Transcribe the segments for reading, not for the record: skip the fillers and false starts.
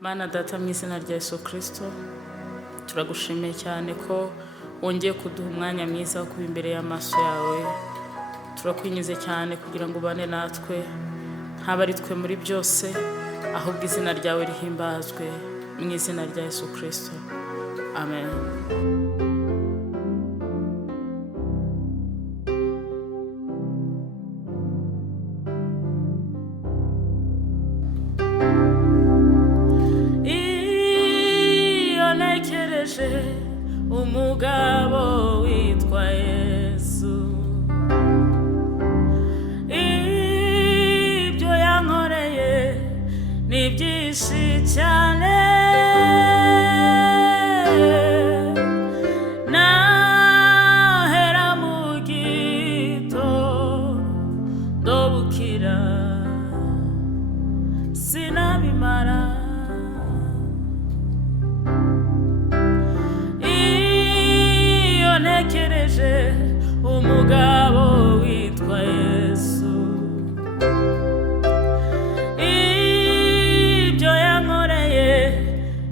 Mana data mu izina rya Yesu Kristo turagushimiye cyane ko wongeye kuduha umwanya mwiza wo kuba imbere y'amaso yawe. Turakwinyize cyane kugira ngo ubane natwe, ntaba ari twe muri byose, ahubwo izina ryawe rihimbazwe mu izina rya Yesu Kristo. Amen. Umugabo witwa Yesu, ibyo yankoreye ni byinshi cyane, nahera mu gitondo bukira sinabimara. Umugabo witwa Yesu, ibyo yankoreye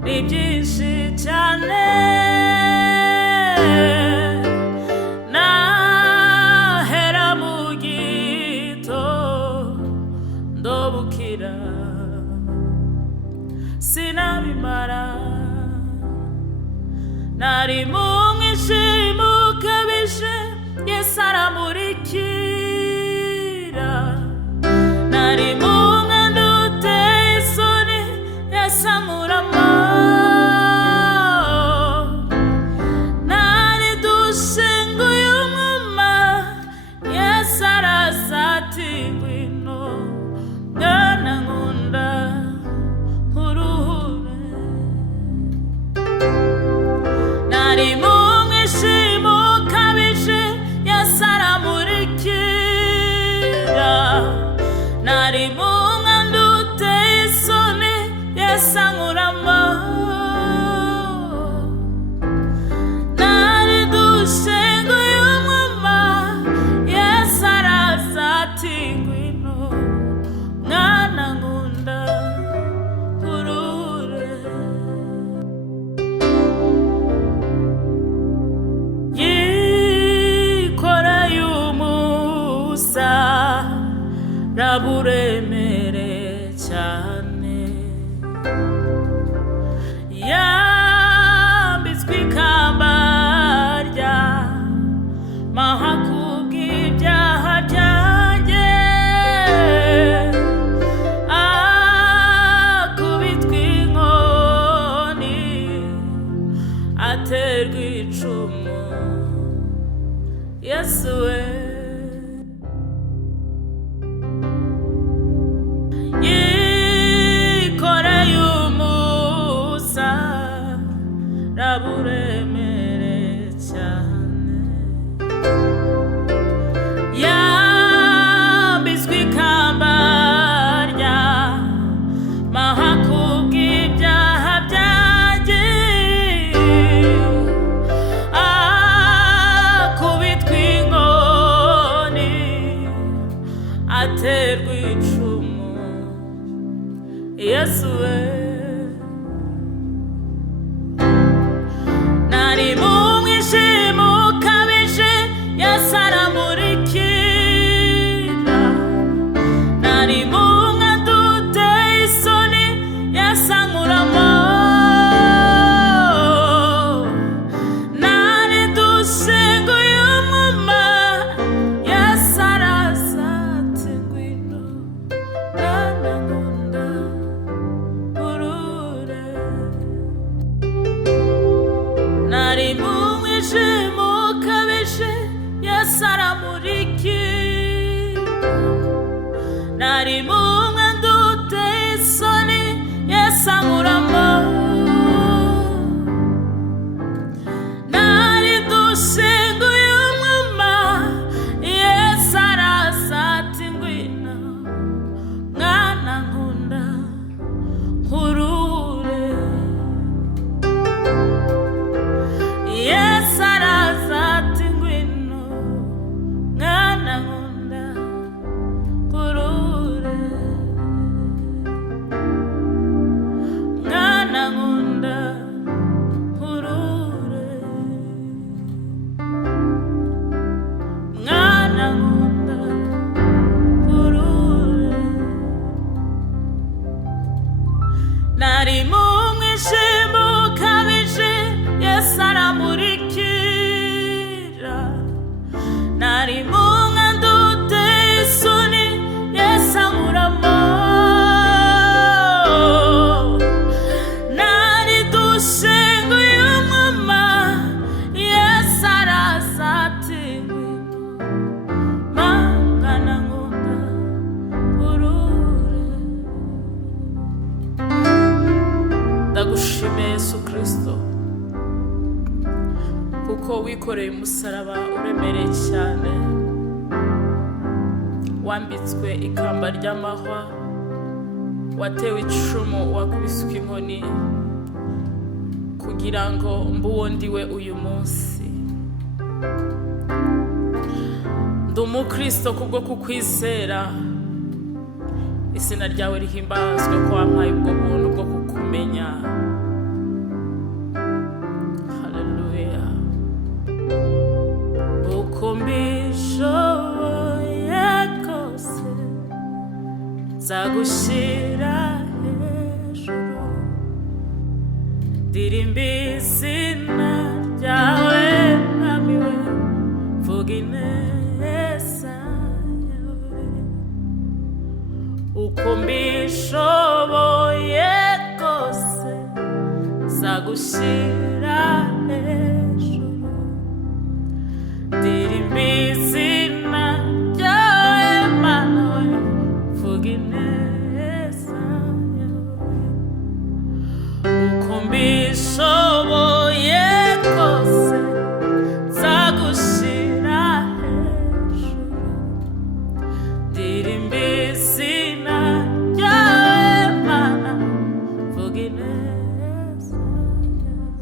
ni byinshi cyane, nahera mu gitondo bukira sinabimara. Nari mu mwijima ukabije, Yesu aramurikira. Nari mu mwanda uteye isoni, Yesu ankuramo. Nari dushenguye umwuma, Yesu araza ati ngwino mwana nkunda nkuruhure. Nari mu mwijima ukabije, Yesu aramurikira. Nari mu mwanda uteye isoni, Yesu ankuramo. Nari dushenguye umwuma, Yesu araza ati ngwino mwana nkunda nkuruhure. Yikoreye umusaraba uremere cyane, nari mu mwijima ukabije Yesu aramurikira, nari mu mwanda uteye isoni Yesu ankuramo, nari dushenguye umwuma Yesu araza ati mangana nkunda urure. Ndagushimiye Yesu Kristo kuko wikoreye umusaraba uremereye cyane, wambitswe ikamba ry'amahwa, watewe icumu, wakubiswe inkoni kugira ngo mbe uwo ndiwe uyu munsi. Ndi umukristo kubwo kukwizera, izina ryawe rihimbazwe ko wampaye ubwo buntu bwo kukumenya. Haleluya. Uko mbishoboye kose nzagushyira hejuru, ndirimba izina ryawe mwami we, mvuga ineza yawe. Uko mbishoboye kose nzagushyira hejuru, ndirimba izina ryawe mana we, mvuga ineza yawe. Uko mbishoboye kose nzagushyira hejuru, ndirimba izina ryawe mana, mvuga ineza yawe.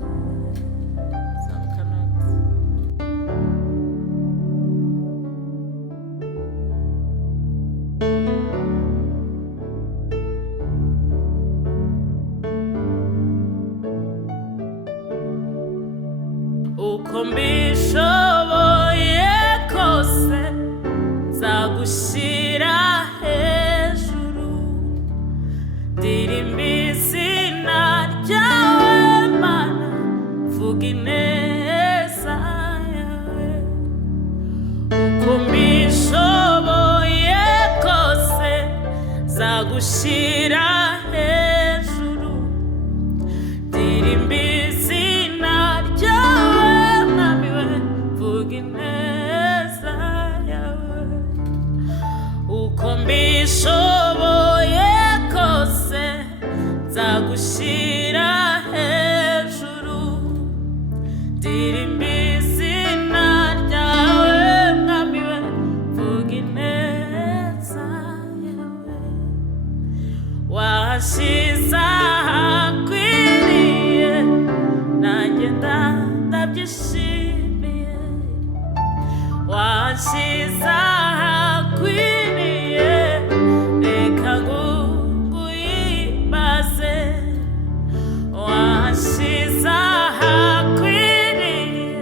Uko mbishoboye kose nzagushyira hejuru, ndirimba izina ryawe mana, mvuga ineza yawe. Uko mbishoboye kose nzagushyira hejuru, ndirimba izina ryawe mwami we, mvuga ineza yawe. Uko mbishoboye kose nzagushyira hejuru, ndirimba izina ryawe mwami we, mvuga ineza yawe. Washyize ahakwiriye nanjye ndabyishimiye, washyize ahakwiriye reka nguhimbaze, washyize ahakwiriye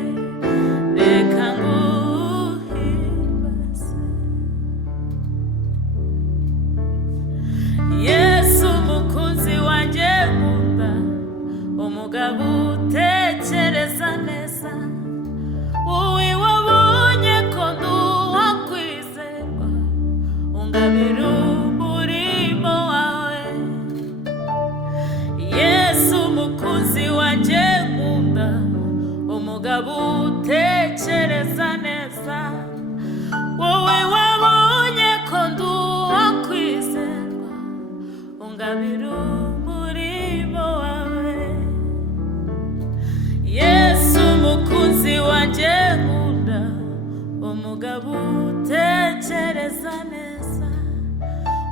reka nguhimbaze. Yesu umukunzi wanjye nkunda, umugabo utekereza neza, wowe wabonye ko ndi uwo kwizerwa, ungabira umurimo wawe. Yesu umukunzi wanjye nkunda, umugabo utekereza neza, wowe wabonye ko ndi uwo kwizerwa, ungabira umurimo wawe. Yesu umukunzi wanjye nkunda, umugabo utekereza neza,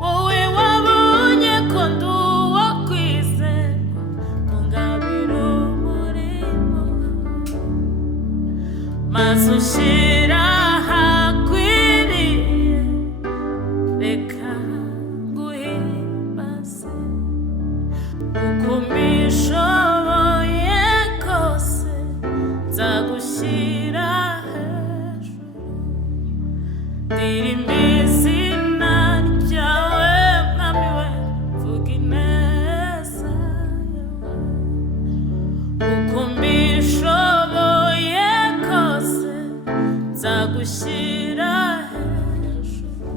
wowe wabonye ko ndi uwo kwizerwa, ungabira umurimo wawe. Maze unshyira ahakwiriye reka nguhimbaze. Uko mbishoboye kose nzagushyira hejuru, ndirimba izina ryawe mwami we, mvuga ineza uko mbishoboye kose nzagushyira hejuru,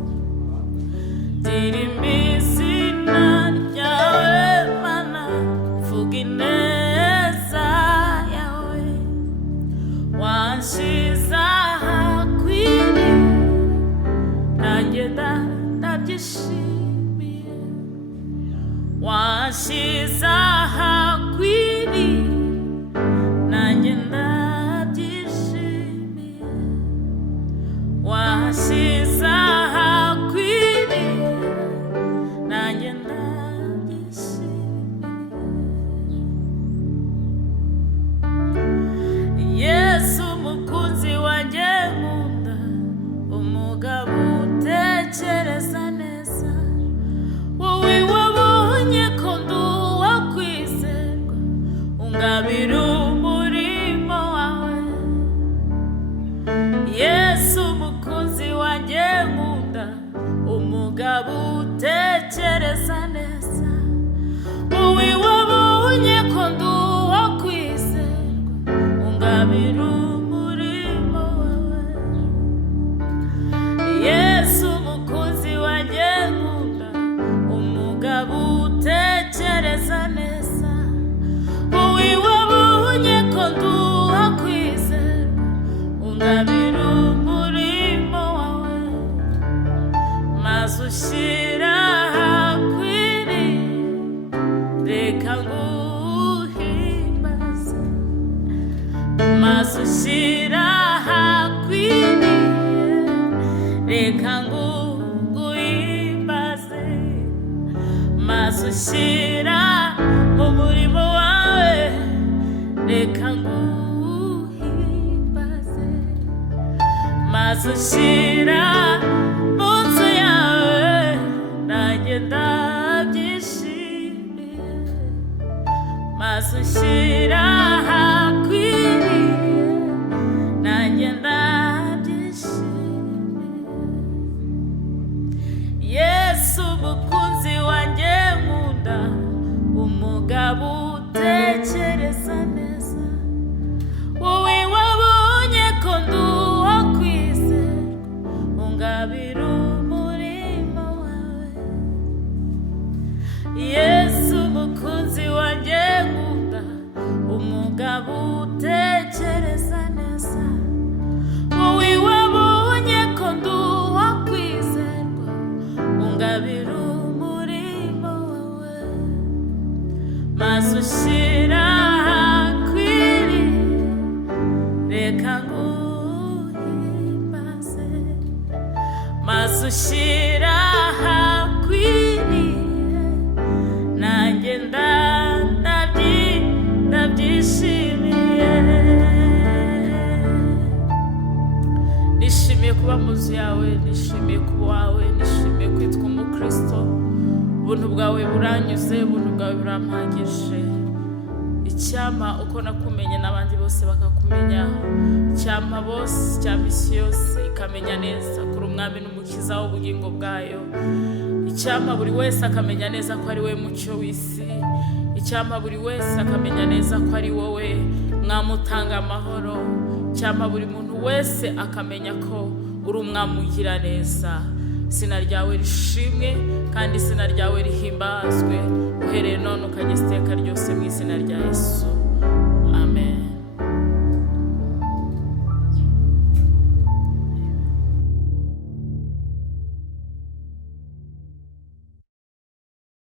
ndirimba izina ryawe Mana, mvuga ineza yawe, wanshize ahakwiriye nanjye ndabyishimiye, wanshize ahakwiriye nanjye ndabyishimiye, wanshize ahakwiriye nanjye ndabyishimiye. Yesu mukunzi wanjye nkunda, umugabo utekereza neza, wowe wabonye ko ndi uwakwizerwa, ungabira umurimo wawe. Yesu mukunzi wanjye nkunda, umugabo utekereza neza, wowe wabonye ko ndi uwakwizerwa, ungabira umurimo wawe. Yesu mukunzi wanjye nkunda, umugabo utekereza neza, wowe wabonye ko ndi uwakwizerwa, ungabira umurimo wawe, maze ushyira ahakwiriye, reka nguhimbaze, maze ushyira ahakwiriye, reka nguhimbaze, maze ushyira mu murimo wawe, reka nguhimbaze, maze ushyira mu nzu yawe, nanjye ndabyishimiye, maze ushyira ahakwiriye nanjye ndabyishimiye. Yesu mukunzi wanjye nkunda, umugabo utekereza neza, wowe wabonye ko ndi uwakwizerwa, ungabira umurimo wawe. Yesu mukunzi wanjye nkunda, umugabo utekereza neza, wowe wabonye ko ndi uwakwizerwa, ungabira umurimo wawe, maze ushyira ahakwiriye, reka nguhimbaze, maze ushyira ahakwiriye nanjye ndabyishimiye. Nishimiye kuba mu nzu yawe, nishimiye kuba wawe, nishimiye kwitwa umukristo. Ubuntu bwawe buranyuze, ubuntu bwawe burampagije. Icyampa uko nakumenye n'abandi bose bakakumenya, icyampa bose, icyampa isi yose ikamenya neza kuri umwami n'umukiza w'ubugingo bwayo. Icyampa buri wese akamenya neza ko ari we mucyo w'isi. Icyampa buri wese akamenya neza ko ari wowe mwamutanga amahoro. Icyampa buri muntu wese akamenya ko uri umwami ugira neza. Izina ryawe rishimwe kandi izina ryawe rihimbazwe, uhereye none ukageza iteka ryose, mu izina rya Yesu, amen.